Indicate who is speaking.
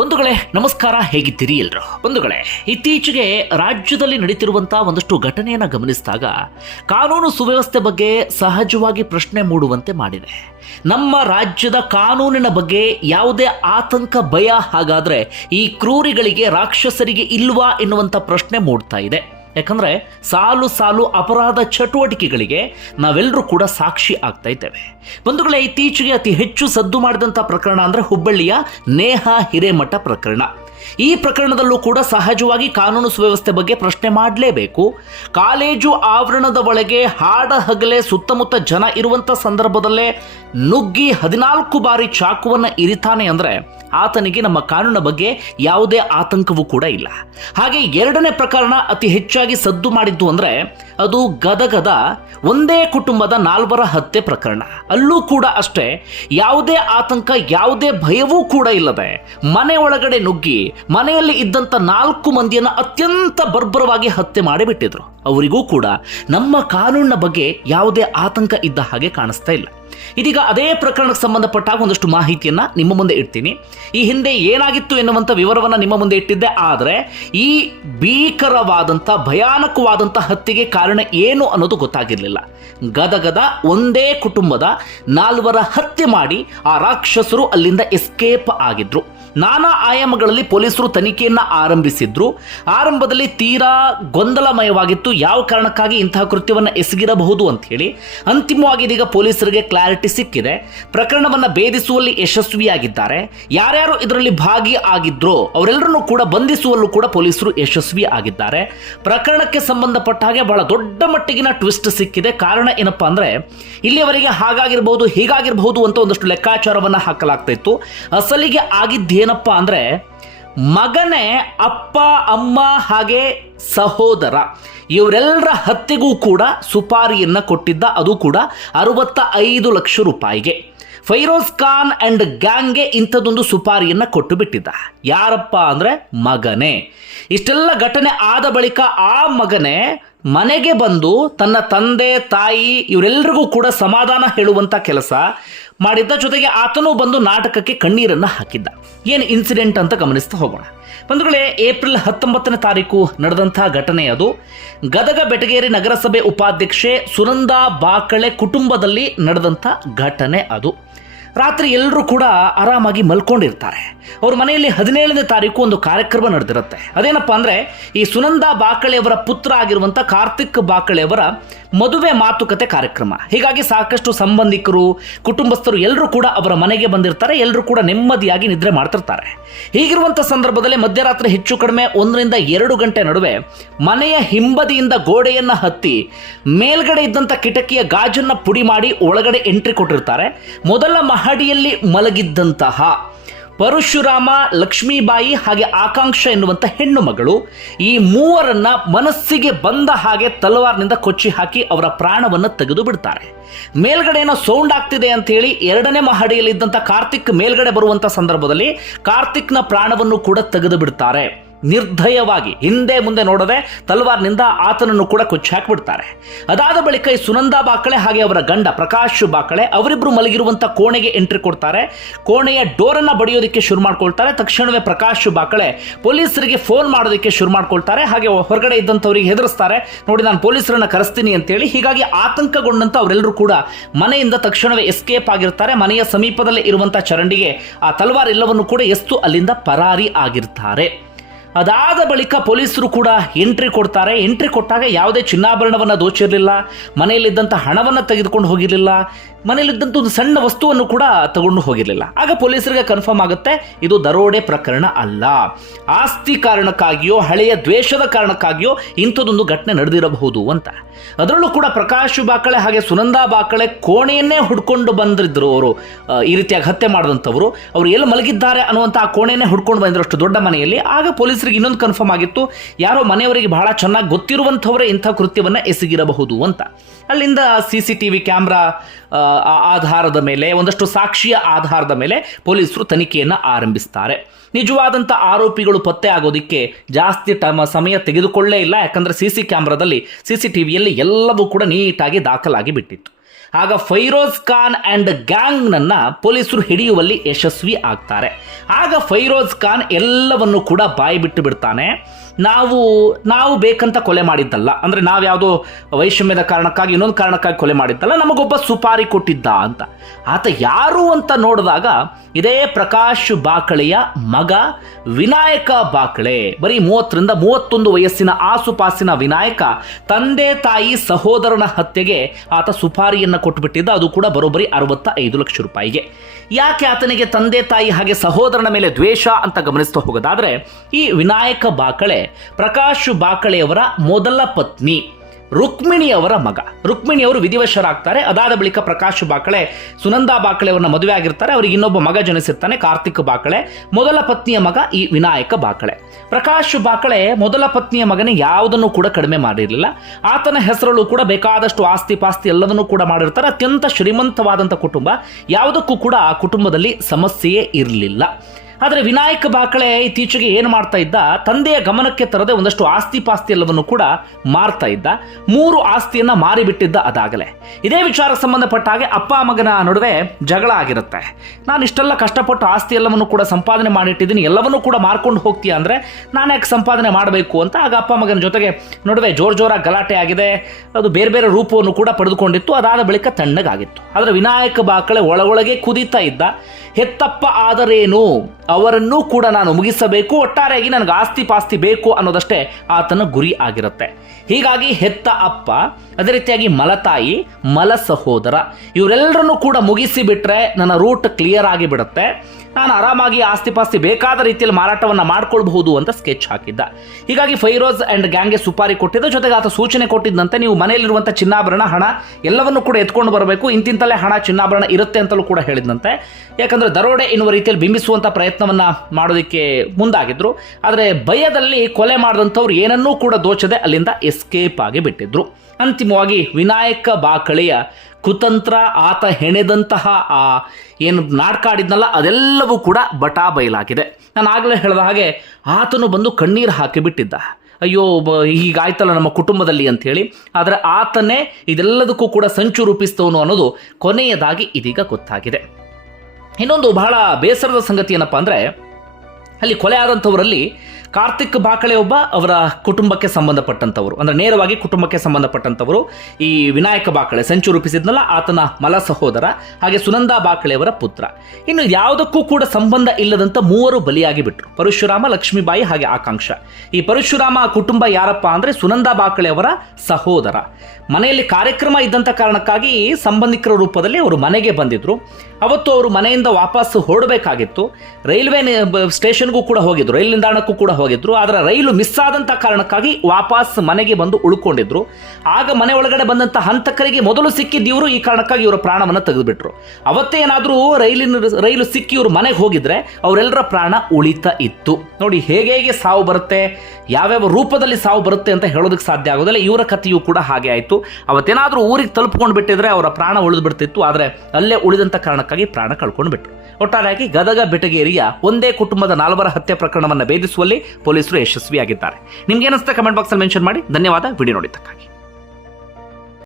Speaker 1: ಬಂಧುಗಳೇ, ನಮಸ್ಕಾರ, ಹೇಗಿದ್ದೀರಿ ಎಲ್ರು? ಬಂಧುಗಳೇ, ಇತ್ತೀಚೆಗೆ ರಾಜ್ಯದಲ್ಲಿ ನಡೀತಿರುವಂತಹ ಒಂದಷ್ಟು ಘಟನೆಯನ್ನು ಗಮನಿಸಿದಾಗ ಕಾನೂನು ಸುವ್ಯವಸ್ಥೆ ಬಗ್ಗೆ ಸಹಜವಾಗಿ ಪ್ರಶ್ನೆ ಮೂಡುವಂತೆ ಮಾಡಿದೆ. ನಮ್ಮ ರಾಜ್ಯದ ಕಾನೂನಿನ ಬಗ್ಗೆ ಯಾವುದೇ ಆತಂಕ, ಭಯ ಹಾಗಾದ್ರೆ ಈ ಕ್ರೂರಿಗಳಿಗೆ ರಾಕ್ಷಸರಿಗೆ ಇಲ್ವಾ ಎನ್ನುವಂಥ ಪ್ರಶ್ನೆ ಮೂಡ್ತಾ ಇದೆ. ಯಾಕಂದ್ರೆ ಸಾಲು ಸಾಲು ಅಪರಾಧ ಚಟುವಟಿಕೆಗಳಿಗೆ ನಾವೆಲ್ಲರೂ ಕೂಡ ಸಾಕ್ಷಿ ಆಗ್ತಾ ಇದ್ದೇವೆ. ಬಂಧುಗಳೇ, ಇತ್ತೀಚೆಗೆ ಅತಿ ಹೆಚ್ಚು ಸದ್ದು ಮಾಡಿದಂಥ ಪ್ರಕರಣ ಅಂದರೆ ಹುಬ್ಬಳ್ಳಿಯ ನೇಹಾ ಹಿರೇಮಠ ಪ್ರಕರಣ. ಈ ಪ್ರಕರಣದಲ್ಲೂ ಕೂಡ ಸಹಜವಾಗಿ ಕಾನೂನು ಸುವ್ಯವಸ್ಥೆ ಬಗ್ಗೆ ಪ್ರಶ್ನೆ ಮಾಡಲೇಬೇಕು. ಕಾಲೇಜು ಆವರಣದ ಒಳಗೆ ಹಾಡ ಹಗಲೆ ಸುತ್ತಮುತ್ತ ಜನ ಇರುವಂಥ ಸಂದರ್ಭದಲ್ಲೇ ನುಗ್ಗಿ ಹದಿನಾಲ್ಕು ಬಾರಿ ಚಾಕುವನ್ನು ಇರಿತಾನೆ ಅಂದರೆ ಆತನಿಗೆ ನಮ್ಮ ಕಾನೂನ ಬಗ್ಗೆ ಯಾವುದೇ ಆತಂಕವೂ ಕೂಡ ಇಲ್ಲ. ಹಾಗೆ ಎರಡನೇ ಪ್ರಕರಣ ಅತಿ ಹೆಚ್ಚಾಗಿ ಸದ್ದು ಮಾಡಿದ್ದು ಅಂದರೆ ಅದು ಗದಗದ ಒಂದೇ ಕುಟುಂಬದ ನಾಲ್ವರ ಹತ್ಯೆ ಪ್ರಕರಣ. ಅಲ್ಲೂ ಕೂಡ ಅಷ್ಟೇ, ಯಾವುದೇ ಆತಂಕ, ಯಾವುದೇ ಭಯವೂ ಕೂಡ ಇಲ್ಲದೆ ಮನೆ ಒಳಗಡೆ ನುಗ್ಗಿ ಮನೆಯಲ್ಲಿ ಇದ್ದಂಥ ನಾಲ್ಕು ಮಂದಿಯನ್ನು ಅತ್ಯಂತ ಬರ್ಬರವಾಗಿ ಹತ್ಯೆ ಮಾಡಿಬಿಟ್ಟಿದ್ರು. ಅವರಿಗೂ ಕೂಡ ನಮ್ಮ ಕಾನೂನಿನ ಬಗ್ಗೆ ಯಾವುದೇ ಆತಂಕ ಇದ್ದ ಹಾಗೆ ಕಾಣಿಸ್ತಾ ಇಲ್ಲ. ಇದೀಗ ಅದೇ ಪ್ರಕರಣಕ್ಕೆ ಸಂಬಂಧಪಟ್ಟಾಗ ಒಂದಷ್ಟು ಮಾಹಿತಿಯನ್ನು ನಿಮ್ಮ ಮುಂದೆ ಇಡ್ತೀನಿ. ಈ ಹಿಂದೆ ಏನಾಗಿತ್ತು ಎನ್ನುವಂಥ ವಿವರವನ್ನು ನಿಮ್ಮ ಮುಂದೆ ಇಟ್ಟಿದ್ದೆ. ಆದರೆ ಈ ಭೀಕರವಾದಂಥ ಭಯಾನಕವಾದಂಥ ಹತ್ಯೆಗೆ ಕಾರಣ ಏನು ಅನ್ನೋದು ಗೊತ್ತಾಗಿರಲಿಲ್ಲ. ಗದಗದ ಒಂದೇ ಕುಟುಂಬದ ನಾಲ್ವರ ಹತ್ಯೆ ಮಾಡಿ ಆ ರಾಕ್ಷಸರು ಅಲ್ಲಿಂದ ಎಸ್ಕೇಪ್ ಆಗಿದ್ರು. ನಾನಾ ಆಯಾಮಗಳಲ್ಲಿ ಪೊಲೀಸರು ತನಿಖೆಯನ್ನು ಆರಂಭಿಸಿದ್ರು. ಆರಂಭದಲ್ಲಿ ತೀರಾ ಗೊಂದಲಮಯವಾಗಿತ್ತು. ಯಾವ ಕಾರಣಕ್ಕಾಗಿ ಇಂತಹ ಕೃತ್ಯವನ್ನು ಎಸಗಿರಬಹುದು ಅಂತ ಹೇಳಿ. ಅಂತಿಮವಾಗಿ ಇದೀಗ ಪೊಲೀಸರಿಗೆ ಕ್ಲಾರಿಟಿ ಸಿಕ್ಕಿದೆ. ಪ್ರಕರಣವನ್ನು ಭೇದಿಸುವಲ್ಲಿ ಯಶಸ್ವಿಯಾಗಿದ್ದಾರೆ. ಯಾರ್ಯಾರು ಇದರಲ್ಲಿ ಭಾಗಿ ಆಗಿದ್ರೋ ಅವರೆಲ್ಲರನ್ನು ಕೂಡ ಬಂಧಿಸುವಲ್ಲೂ ಕೂಡ ಪೊಲೀಸರು ಯಶಸ್ವಿ ಆಗಿದ್ದಾರೆ. ಪ್ರಕರಣಕ್ಕೆ ಸಂಬಂಧಪಟ್ಟ ಹಾಗೆ ಬಹಳ ದೊಡ್ಡ ಮಟ್ಟಿಗಿನ ಟ್ವಿಸ್ಟ್ ಸಿಕ್ಕಿದೆ. ಕಾರಣ ಏನಪ್ಪಾ ಅಂದ್ರೆ, ಇಲ್ಲಿಯವರೆಗೆ ಹಾಗಾಗಿರಬಹುದು ಹೀಗಾಗಿರಬಹುದು ಅಂತ ಒಂದಷ್ಟು ಲೆಕ್ಕಾಚಾರವನ್ನು ಹಾಕಲಾಗ್ತಾ ಇತ್ತು. ಅಸಲಿಗೆ ಆಗಿದ್ದೇನಪ್ಪ ಅಂದರೆ ಮಗನೇ ಅಪ್ಪ, ಅಮ್ಮ ಹಾಗೆ ಸಹೋದರ, ಇವರೆಲ್ಲರ ಹತ್ಯೆಗೂ ಕೂಡ ಸುಪಾರಿಯನ್ನು ಕೊಟ್ಟಿದ್ದ ಅದು ಕೂಡ ಅರವತ್ತ ಐದು ಲಕ್ಷ ರೂಪಾಯಿಗೆ. ಫೈರೋಜ್ ಖಾನ್ ಅಂಡ್ ಗ್ಯಾಂಗ್ಗೆ ಇಂಥದ್ದೊಂದು ಸುಪಾರಿಯನ್ನು ಕೊಟ್ಟು ಬಿಟ್ಟಿದ್ದ. ಯಾರಪ್ಪ ಅಂದರೆ ಮಗನೇ. ಇಷ್ಟೆಲ್ಲ ಘಟನೆ ಆದ ಬಳಿಕ ಆ ಮಗನೇ ಮನೆಗೆ ಬಂದು ತನ್ನ ತಂದೆ, ತಾಯಿ ಇವರೆಲ್ಲರಿಗೂ ಕೂಡ ಸಮಾಧಾನ ಹೇಳುವಂತ ಕೆಲಸ ಮಾಡಿದ್ದ ಜೊತೆಗೆ ಆತನೂ ಬಂದು ನಾಟಕಕ್ಕೆ ಕಣ್ಣೀರನ್ನ ಹಾಕಿದ್ದ. ಏನು ಇನ್ಸಿಡೆಂಟ್ ಅಂತ ಗಮನಿಸ್ತಾ ಹೋಗೋಣ. ಬಂಧುಗಳೇ, ಏಪ್ರಿಲ್ ಹತ್ತೊಂಬತ್ತನೇ ತಾರೀಕು ನಡೆದಂತಹ ಘಟನೆ ಅದು. ಗದಗ ಬೆಟಗೇರಿ ನಗರಸಭೆ ಉಪಾಧ್ಯಕ್ಷೆ ಸುನಂದಾ ಬಾಕಳೆ ಕುಟುಂಬದಲ್ಲಿ ನಡೆದಂಥ ಘಟನೆ ಅದು. ರಾತ್ರಿ ಎಲ್ಲರೂ ಕೂಡ ಆರಾಮಾಗಿ ಮಲ್ಕೊಂಡಿರ್ತಾರೆ. ಅವ್ರ ಮನೆಯಲ್ಲಿ ಹದಿನೇಳನೇ ತಾರೀಕು ಒಂದು ಕಾರ್ಯಕ್ರಮ ನಡೆದಿರುತ್ತೆ. ಅದೇನಪ್ಪ ಅಂದರೆ ಈ ಸುನಂದಾ ಬಾಕಳೆಯವರ ಪುತ್ರ ಆಗಿರುವಂಥ ಕಾರ್ತಿಕ್ ಬಾಕಳೆಯವರ ಮದುವೆ ಮಾತುಕತೆ ಕಾರ್ಯಕ್ರಮ. ಹೀಗಾಗಿ ಸಾಕಷ್ಟು ಸಂಬಂಧಿಕರು, ಕುಟುಂಬಸ್ಥರು ಎಲ್ಲರೂ ಕೂಡ ಅವರ ಮನೆಗೆ ಬಂದಿರ್ತಾರೆ ಎಲ್ಲರೂ ಕೂಡ ನೆಮ್ಮದಿಯಾಗಿ ನಿದ್ರೆ ಮಾಡ್ತಿರ್ತಾರೆ. ಹೀಗಿರುವಂಥ ಸಂದರ್ಭದಲ್ಲಿ ಮಧ್ಯರಾತ್ರಿ ಹೆಚ್ಚು ಕಡಿಮೆ ಒಂದರಿಂದ ಎರಡು ಗಂಟೆ ನಡುವೆ ಮನೆಯ ಹಿಂಬದಿಯಿಂದ ಗೋಡೆಯನ್ನು ಹತ್ತಿ ಮೇಲ್ಗಡೆ ಇದ್ದಂಥ ಕಿಟಕಿಯ ಗಾಜನ್ನು ಪುಡಿ ಮಾಡಿ ಒಳಗಡೆ ಎಂಟ್ರಿ ಕೊಟ್ಟಿರ್ತಾರೆ. ಮೊದಲ ಮಹಡಿಯಲ್ಲಿ ಮಲಗಿದ್ದಂತಹ ಪರಶುರಾಮ, ಲಕ್ಷ್ಮೀಬಾಯಿ ಹಾಗೆ ಆಕಾಂಕ್ಷ ಎನ್ನುವಂಥ ಹೆಣ್ಣು ಮಗಳು ಈ ಮೂವರನ್ನ ಮನಸ್ಸಿಗೆ ಬಂದ ಹಾಗೆ ತಲವಾರ್ನಿಂದ ಕೊಚ್ಚಿ ಹಾಕಿ ಅವರ ಪ್ರಾಣವನ್ನು ತೆಗೆದು ಬಿಡ್ತಾರೆ. ಮೇಲ್ಗಡೆ ಏನೋ ಸೌಂಡ್ ಆಗ್ತಿದೆ ಅಂತ ಹೇಳಿ ಎರಡನೇ ಮಹಡಿಯಲ್ಲಿ ಇದ್ದಂಥ ಕಾರ್ತಿಕ್ ಮೇಲ್ಗಡೆ ಬರುವಂತ ಸಂದರ್ಭದಲ್ಲಿ ಕಾರ್ತಿಕ್ನ ಪ್ರಾಣವನ್ನು ಕೂಡ ತೆಗೆದು ಬಿಡ್ತಾರೆ. ನಿರ್ದಯವಾಗಿ ಹಿಂದೆ ಮುಂದೆ ನೋಡದೆ ತಲವಾರ್ನಿಂದ ಆತನನ್ನು ಕೂಡ ಕೊಚ್ಚಿ ಹಾಕಿಬಿಡ್ತಾರೆ. ಅದಾದ ಬಳಿಕ ಈ ಸುನಂದಾ ಬಾಕಳೆ ಹಾಗೆ ಅವರ ಗಂಡ ಪ್ರಕಾಶ್ ಬಾಕಳೆ ಅವರಿಬ್ಬರು ಮಲಗಿರುವಂಥ ಕೋಣೆಗೆ ಎಂಟ್ರಿ ಕೊಡ್ತಾರೆ. ಕೋಣೆಯ ಡೋರನ್ನು ಬಡಿಯೋದಕ್ಕೆ ಶುರು ಮಾಡ್ಕೊಳ್ತಾರೆ. ತಕ್ಷಣವೇ ಪ್ರಕಾಶ್ ಬಾಕಳೆ ಪೊಲೀಸರಿಗೆ ಫೋನ್ ಮಾಡೋದಕ್ಕೆ ಶುರು ಮಾಡ್ಕೊಳ್ತಾರೆ. ಹಾಗೆ ಹೊರಗಡೆ ಇದ್ದಂಥವರಿಗೆ ಹೆದರಿಸ್ತಾರೆ. ನೋಡಿ, ನಾನು ಪೊಲೀಸರನ್ನ ಕರೆಸ್ತೀನಿ ಅಂತೇಳಿ ಹೀಗಾಗಿ ಆತಂಕಗೊಂಡಂತ ಅವರೆಲ್ಲರೂ ಕೂಡ ಮನೆಯಿಂದ ತಕ್ಷಣವೇ ಎಸ್ಕೇಪ್ ಆಗಿರ್ತಾರೆ. ಮನೆಯ ಸಮೀಪದಲ್ಲೇ ಇರುವಂಥ ಚರಂಡಿಗೆ ಆ ತಲವಾರ್ ಎಲ್ಲವನ್ನು ಕೂಡ ಎಷ್ಟು ಅಲ್ಲಿಂದ ಪರಾರಿ ಆಗಿರ್ತಾರೆ. ಅದಾದ ಬಳಿಕ ಪೊಲೀಸರು ಕೂಡ ಎಂಟ್ರಿ ಕೊಡ್ತಾರೆ. ಎಂಟ್ರಿ ಕೊಟ್ಟಾಗ ಯಾವುದೇ ಚಿನ್ನಾಭರಣವನ್ನು ದೋಚಿರಲಿಲ್ಲ. ಮನೆಯಲ್ಲಿದ್ದಂಥ ಹಣವನ್ನು ತೆಗೆದುಕೊಂಡು ಹೋಗಿರಲಿಲ್ಲ. ಮನೆಯಲ್ಲಿದ್ದಂಥ ಒಂದು ಸಣ್ಣ ವಸ್ತುವನ್ನು ಕೂಡ ತಗೊಂಡು ಹೋಗಿರಲಿಲ್ಲ. ಆಗ ಪೊಲೀಸರಿಗೆ ಕನ್ಫರ್ಮ್ ಆಗುತ್ತೆ, ಇದು ದರೋಡೆ ಪ್ರಕರಣ ಅಲ್ಲ. ಆಸ್ತಿ ಕಾರಣಕ್ಕಾಗಿಯೋ, ಹಳೆಯ ದ್ವೇಷದ ಕಾರಣಕ್ಕಾಗಿಯೋ ಇಂಥದ್ದೊಂದು ಘಟನೆ ನಡೆದಿರಬಹುದು ಅಂತ. ಅದರಲ್ಲೂ ಕೂಡ ಪ್ರಕಾಶ್ ಬಾಕಳೆ ಹಾಗೆ ಸುನಂದಾ ಬಾಕಳೆ ಕೋಣೆಯನ್ನೇ ಹುಡ್ಕೊಂಡು ಬಂದಿದ್ರು ಅವರು. ಈ ರೀತಿಯಾಗಿ ಹತ್ಯೆ ಮಾಡಿದಂಥವ್ರು. ಅವರು ಎಲ್ಲಿ ಮಲಗಿದ್ದಾರೆ ಅನ್ನುವಂಥ ಆ ಕೋಣೆಯನ್ನೇ ಹುಡ್ಕೊಂಡು ಬಂದಿರೋ ಅಷ್ಟು ದೊಡ್ಡ ಮನೆಯಲ್ಲಿ. ಆಗ ಪೊಲೀಸರಿಗೆ ಇನ್ನೊಂದು ಕನ್ಫರ್ಮ್ ಆಗಿತ್ತು. ಯಾರೋ ಮನೆಯವರಿಗೆ ಬಹಳ ಚೆನ್ನಾಗಿ ಗೊತ್ತಿರುವಂಥವರೇ ಇಂಥ ಕೃತ್ಯವನ್ನು ಎಸಗಿರಬಹುದು ಅಂತ. ಅಲ್ಲಿಂದ C C T V camera ಆಧಾರದ ಮೇಲೆ, ಒಂದಷ್ಟು ಸಾಕ್ಷಿಯ ಆಧಾರದ ಮೇಲೆ ಪೊಲೀಸರು ತನಿಖೆಯನ್ನು ಆರಂಭಿಸ್ತಾರೆ. ನಿಜವಾದಂಥ ಆರೋಪಿಗಳು ಪತ್ತೆ ಆಗೋದಕ್ಕೆ ಜಾಸ್ತಿ ತಮ್ಮ ಸಮಯ ತೆಗೆದುಕೊಳ್ಳೇ ಇಲ್ಲ. ಯಾಕಂದರೆ ಸಿ ಸಿ ಕ್ಯಾಮ್ರಾದಲ್ಲಿ ಸಿ ಸಿ ಟಿ ವಿಯಲ್ಲಿ ಎಲ್ಲವೂ ಕೂಡ ನೀಟಾಗಿ ದಾಖಲಾಗಿ ಬಿಟ್ಟಿತ್ತು. ಆಗ ಫೈರೋಜ್ ಖಾನ್ ಅಂಡ್ ಗ್ಯಾಂಗ್ನನ್ನ ಪೊಲೀಸರು ಹಿಡಿಯುವಲ್ಲಿ ಯಶಸ್ವಿ ಆಗ್ತಾರೆ. ಆಗ ಫೈರೋಜ್ ಖಾನ್ ಎಲ್ಲವನ್ನು ಕೂಡ ಬಾಯಿ ಬಿಟ್ಟು ಬಿಡ್ತಾನೆ. ನಾವು ನಾವು ಬೇಕಂತ ಕೊಲೆ ಮಾಡಿದ್ದಲ್ಲ. ಅಂದರೆ ನಾವು ಯಾವುದೋ ವೈಷಮ್ಯದ ಕಾರಣಕ್ಕಾಗಿ, ಇನ್ನೊಂದು ಕಾರಣಕ್ಕಾಗಿ ಕೊಲೆ ಮಾಡಿದ್ದಲ್ಲ, ನಮಗೊಬ್ಬ ಸುಪಾರಿ ಕೊಟ್ಟಿದ್ದ ಅಂತ. ಆತ ಯಾರು ಅಂತ ನೋಡಿದಾಗ, ಇದೇ ಪ್ರಕಾಶ್ ಬಾಕಳೆಯ ಮಗ ವಿನಾಯಕ ಬಾಕಳೆ, ಬರೀ ಮೂವತ್ತರಿಂದ ಮೂವತ್ತೊಂದು ವಯಸ್ಸಿನ ಆಸುಪಾಸಿನ ವಿನಾಯಕ, ತಂದೆ ತಾಯಿ ಸಹೋದರನ ಹತ್ಯೆಗೆ ಆತ ಸುಪಾರಿಯನ್ನು ಕೊಟ್ಟುಬಿಟ್ಟಿದ್ದ ಅದು ಕೂಡ ಬರೋಬ್ಬರಿ ಅರವತ್ತ ಐದು ಲಕ್ಷ ರೂಪಾಯಿಗೆ. ಯಾಕೆ ಆತನಿಗೆ ತಂದೆ ತಾಯಿ ಹಾಗೆ ಸಹೋದರನ ಮೇಲೆ ದ್ವೇಷ ಅಂತ ಗಮನಿಸ್ತಾ ಹೋಗೋದಾದರೆ, ಈ ವಿನಾಯಕ ಬಾಕಳೆ ಪ್ರಕಾಶ್ ಬಾಕಳೆಯವರ ಮೊದಲ ಪತ್ನಿ, ರುಕ್ಮಿಣಿಯವರ ಮಗ. ರುಕ್ಮಿಣಿಯವರು ವಿಧಿವಶರಾಗ್ತಾರೆ. ಅದಾದ ಬಳಿಕ ಪ್ರಕಾಶ್ ಬಾಕಳೆ, ಸುನಂದಾ ಬಾಕಳೆಯವರನ್ನ ಮದುವೆ ಆಗಿರ್ತಾರೆ. ಅವರಿಗೆ ಇನ್ನೊಬ್ಬ ಮಗ ಜನಿಸಿರ್ತಾನೆ, ಕಾರ್ತಿಕ್ ಬಾಕಳೆ. ಮೊದಲ ಪತ್ನಿಯ ಮಗ ಈ ವಿನಾಯಕ ಬಾಕಳೆ. ಪ್ರಕಾಶ್ ಬಾಕಳೆ ಮೊದಲ ಪತ್ನಿಯ ಮಗನೇ ಯಾವುದನ್ನು ಕೂಡ ಕಡಿಮೆ ಮಾಡಿರಲಿಲ್ಲ. ಆತನ ಹೆಸರಲ್ಲೂ ಕೂಡ ಬೇಕಾದಷ್ಟು ಆಸ್ತಿ ಪಾಸ್ತಿ ಎಲ್ಲದನ್ನು ಕೂಡ ಮಾಡಿರ್ತಾರೆ. ಅತ್ಯಂತ ಶ್ರೀಮಂತವಾದಂಥ ಕುಟುಂಬ. ಯಾವುದಕ್ಕೂ ಕೂಡ ಆ ಕುಟುಂಬದಲ್ಲಿ ಸಮಸ್ಯೆಯೇ ಇರಲಿಲ್ಲ. ಆದರೆ ವಿನಾಯಕ ಬಾಕಳೆ ಇತ್ತೀಚೆಗೆ ಏನು ಮಾಡ್ತಾ ಇದ್ದ? ತಂದೆಯ ಗಮನಕ್ಕೆ ತರದೆ ಒಂದಷ್ಟು ಆಸ್ತಿ ಪಾಸ್ತಿ ಎಲ್ಲವನ್ನು ಕೂಡ ಮಾರ್ತಾ ಇದ್ದ. ಮೂರು ಆಸ್ತಿಯನ್ನು ಮಾರಿಬಿಟ್ಟಿದ್ದ ಅದಾಗಲೇ. ಇದೇ ವಿಚಾರಕ್ಕೆ ಸಂಬಂಧಪಟ್ಟ ಹಾಗೆ ಅಪ್ಪ ಮಗನ ನಡುವೆ ಜಗಳ ಆಗಿರುತ್ತೆ. ನಾನು ಇಷ್ಟೆಲ್ಲ ಕಷ್ಟಪಟ್ಟು ಆಸ್ತಿ ಎಲ್ಲವನ್ನು ಕೂಡ ಸಂಪಾದನೆ ಮಾಡಿಟ್ಟಿದ್ದೀನಿ. ಎಲ್ಲವನ್ನೂ ಕೂಡ ಮಾರ್ಕೊಂಡು ಹೋಗ್ತೀಯ ಅಂದರೆ ನಾನು ಯಾಕೆ ಸಂಪಾದನೆ ಮಾಡಬೇಕು ಅಂತ ಆಗ ಅಪ್ಪ ಮಗನ ಜೊತೆಗೆ ನಡುವೆ ಜೋರ್ ಜೋರಾಗಿ ಗಲಾಟೆ ಆಗಿದೆ. ಅದು ಬೇರೆ ಬೇರೆ ರೂಪವನ್ನು ಕೂಡ ಪಡೆದುಕೊಂಡಿತ್ತು. ಅದಾದ ಬಳಿಕ ತಣ್ಣಗಾಗಿತ್ತು. ಆದರೆ ವಿನಾಯಕ ಬಾಕಳೆ ಒಳಗೊಳಗೆ ಕುದೀತಾ ಇದ್ದ. ಹೆತ್ತಪ್ಪ ಆದರೇನು? ಅವರನ್ನೂ ಕೂಡ ನಾನು ಮುಗಿಸಬೇಕು, ಒಟ್ಟಾರೆಯಾಗಿ ನನಗೆ ಆಸ್ತಿ ಪಾಸ್ತಿ ಬೇಕು ಅನ್ನೋದಷ್ಟೇ ಆತನ ಗುರಿ ಆಗಿರುತ್ತೆ. ಹೀಗಾಗಿ ಹೆತ್ತ ಅಪ್ಪ, ಅದೇ ರೀತಿಯಾಗಿ ಮಲತಾಯಿ ಮಲ ಸಹೋದರ ಇವರೆಲ್ಲರನ್ನೂ ಕೂಡ ಮುಗಿಸಿ ಬಿಟ್ರೆ ನನ್ನ ರೂಟ್ ಕ್ಲಿಯರ್ ಆಗಿ ಬಿಡುತ್ತೆ. ನಾನು ಆರಾಮಾಗಿ ಆಸ್ತಿ ಪಾಸ್ತಿ ಬೇಕಾದ ರೀತಿಯಲ್ಲಿ ಮಾರಾಟವನ್ನು ಮಾಡ್ಕೊಳ್ಬಹುದು ಅಂತ ಸ್ಕೆಚ್ ಹಾಕಿದ್ದ. ಹೀಗಾಗಿ ಫೈರೋಜ್ ಅಂಡ್ ಗ್ಯಾಂಗ್ಗೆ ಸುಪಾರಿ ಕೊಟ್ಟಿದ್ದ, ಜೊತೆಗೆ ಆತ ಸೂಚನೆ ಕೊಟ್ಟಿದ್ದಂತೆ ನೀವು ಮನೆಯಲ್ಲಿರುವಂಥ ಚಿನ್ನಾಭರಣ, ಹಣ ಎಲ್ಲವನ್ನು ಕೂಡ ಎತ್ಕೊಂಡು ಬರಬೇಕು. ಇಂತಿಂತಲೇ ಹಣ, ಚಿನ್ನಾಭರಣ ಇರುತ್ತೆ ಅಂತಲೂ ಕೂಡ ಹೇಳಿದಂತೆ ಯಾಕಂದ್ರೆ ದರೋಡೆ ಎನ್ನುವ ರೀತಿಯಲ್ಲಿ ಬಿಂಬಿಸುವಂಥ ಪ್ರಯತ್ನವನ್ನ ಮಾಡೋದಕ್ಕೆ ಮುಂದಾಗಿದ್ರು. ಆದರೆ ಭಯದಲ್ಲಿ ಕೊಲೆ ಮಾಡಿದಂಥವ್ರು ಏನನ್ನೂ ಕೂಡ ದೋಚದೆ ಅಲ್ಲಿಂದ ಎಸ್ಕೇಪ್ ಆಗಿ ಬಿಟ್ಟಿದ್ರು. ಅಂತಿಮವಾಗಿ ವಿನಾಯಕ ಬಾಕಳೆಯ ಕುತಂತ್ರ ಆತ ಹೆಣೆದಂತಹ ಆ ಏನು ನಾಡ್ಕಾಡಿದ್ನಲ್ಲ, ಅದೆಲ್ಲವೂ ಕೂಡ ಬಟಾ ಬಯಲಾಗಿದೆ. ನಾನು ಆಗಲೇ ಹೇಳಿದ ಹಾಗೆ ಆತನು ಬಂದು ಕಣ್ಣೀರು ಹಾಕಿಬಿಟ್ಟಿದ್ದ ಅಯ್ಯೋ ಹೀಗಾಯ್ತಲ್ಲ ನಮ್ಮ ಕುಟುಂಬದಲ್ಲಿ ಅಂಥೇಳಿ. ಆದರೆ ಆತನೇ ಇದೆಲ್ಲದಕ್ಕೂ ಕೂಡ ಸಂಚು ರೂಪಿಸ್ತವನು ಅನ್ನೋದು ಕೊನೆಯದಾಗಿ ಇದೀಗ ಗೊತ್ತಾಗಿದೆ. ಇನ್ನೊಂದು ಬಹಳ ಬೇಸರದ ಸಂಗತಿ ಏನಪ್ಪ ಅಂದರೆ, ಅಲ್ಲಿ ಕೊಲೆ ಆದಂಥವರಲ್ಲಿ ಕಾರ್ತಿಕ್ ಬಾಕಳೆ ಒಬ್ಬ ಅವರ ಕುಟುಂಬಕ್ಕೆ ಸಂಬಂಧಪಟ್ಟಂಥವರು ಅಂದರೆ ನೇರವಾಗಿ ಕುಟುಂಬಕ್ಕೆ ಸಂಬಂಧಪಟ್ಟಂಥವರು ಈ ವಿನಾಯಕ ಬಾಕಳೆ, ಸಂಚು ರೂಪಿಸಿದ್ನಲ್ಲ, ಆತನ ಮಲ ಸಹೋದರ, ಹಾಗೆ ಸುನಂದಾ ಬಾಕಳೆಯವರ ಪುತ್ರ. ಇನ್ನು ಯಾವುದಕ್ಕೂ ಕೂಡ ಸಂಬಂಧ ಇಲ್ಲದಂಥ ಮೂವರು ಬಲಿಯಾಗಿ ಬಿಟ್ರು. ಪರಶುರಾಮ, ಲಕ್ಷ್ಮೀಬಾಯಿ ಹಾಗೆ ಆಕಾಂಕ್ಷ. ಈ ಪರಶುರಾಮ ಕುಟುಂಬ ಯಾರಪ್ಪ ಅಂದರೆ ಸುನಂದಾ ಬಾಕಳೆಯವರ ಸಹೋದರ. ಮನೆಯಲ್ಲಿ ಕಾರ್ಯಕ್ರಮ ಇದ್ದಂಥ ಕಾರಣಕ್ಕಾಗಿ ಸಂಬಂಧಿಕರ ರೂಪದಲ್ಲಿ ಅವರು ಮನೆಗೆ ಬಂದಿದ್ರು. ಅವತ್ತು ಅವರು ಮನೆಯಿಂದ ವಾಪಸ್ ಹೊರಡಬೇಕಾಗಿತ್ತು. ರೈಲ್ವೆ ಸ್ಟೇಷನ್ಗೂ ಕೂಡ ಹೋಗಿದ್ರು. ರೈಲ್ ನಿಲ್ದಾಣಕ್ಕೂ ಕೂಡ ಹೋಗಿದ್ರು, ಆದರೆ ರೈಲು ಮಿಸ್ ಆದಂಥ ಕಾರಣಕ್ಕಾಗಿ ವಾಪಸ್ ಮನೆಗೆ ಬಂದು ಉಳ್ಕೊಂಡಿದ್ರು. ಆಗ ಮನೆ ಒಳಗಡೆ ಬಂದಂಥ ಹಂತಕರಿಗೆ ಮೊದಲು ಸಿಕ್ಕಿದ್ದು ಇವರು, ಈ ಕಾರಣಕ್ಕಾಗಿ ಇವರ ಪ್ರಾಣವನ್ನು ತೆಗೆದುಬಿಟ್ರು. ಅವತ್ತೇ ಏನಾದರೂ ರೈಲಿನ ರೈಲು ಸಿಕ್ಕಿ ಇವರು ಮನೆಗೆ ಹೋಗಿದ್ರೆ ಅವರೆಲ್ಲರ ಪ್ರಾಣ ಉಳಿತಾ ಇತ್ತು. ನೋಡಿ, ಹೇಗೆ ಹೇಗೆ ಸಾವು ಬರುತ್ತೆ, ಯಾವ್ಯಾವ ರೂಪದಲ್ಲಿ ಸಾವು ಬರುತ್ತೆ ಅಂತ ಹೇಳೋದಕ್ಕೆ ಸಾಧ್ಯ ಆಗೋದಿಲ್ಲ. ಇವರ ಕಥೆಯೂ ಕೂಡ ಹಾಗೆ ಆಯಿತು. ಅವತ್ತೇನಾದರೂ ಊರಿಗೆ ತಲುಪ್ಕೊಂಡು ಬಿಟ್ಟಿದ್ರೆ ಅವರ ಪ್ರಾಣ ಉಳಿದು ಬಿಡ್ತಿತ್ತು ಆದರೆ ಅಲ್ಲೇ ಉಳಿದಂಥ ಕಾರಣಕ್ಕಾಗಿ ಪ್ರಾಣ ಕಳ್ಕೊಂಡು ಬಿಟ್ರು ಒಟ್ಟಾರೆಯಾಗಿ ಗದಗ ಬೆಟಗೇರಿಯ ಒಂದೇ ಕುಟುಂಬದ ನಾಲ್ವರ ಹತ್ಯೆ ಪ್ರಕರಣವನ್ನು ಭೇದಿಸುವಲ್ಲಿ ಪೊಲೀಸರು ಯಶಸ್ವಿಯಾಗಿದ್ದಾರೆ. ನಿಮ್ಗೆ ಏನಿಸುತ್ತೆ ಕಮೆಂಟ್ ಬಾಕ್ಸಲ್ಲಿ ಮೆನ್ಷನ್ ಮಾಡಿ. ಧನ್ಯವಾದ. ವಿಡಿಯೋ ನೋಡಿದ್ದಕ್ಕಾಗಿ.